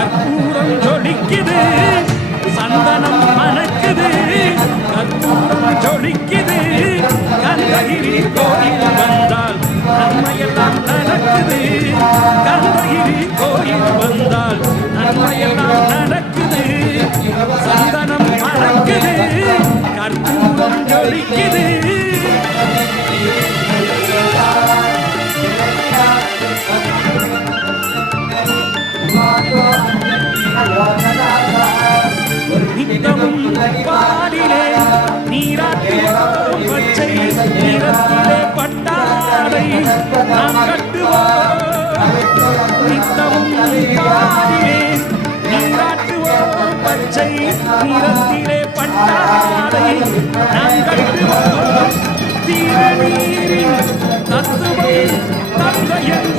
கற்பூரம் ஜொலிக்குது, சந்தனம் மணக்குது, கற்பூரம் ஜொலிக்குது. கந்தகிரி கோயில் வந்தால் நன்மையெல்லாம் நடக்குது. கந்தகிரி கோயில் வந்தால் நன்மையெல்லாம் நடக்குது. சந்தனம் மணக்குது, கற்பூரம் ஜொலிக்குது. நித்தமும் பாலிலே நீராட்டுவோம், பச்சை நிறத்திலே பட்டாடை நாம் கட்டுவோம். நித்தமும் பாலிலே நீராட்டுவோம், பச்சை நிறத்திலே பட்டாடை நாம் கட்டுவோம். திருநீரின் தத்துவம் தந்தை என்போம்.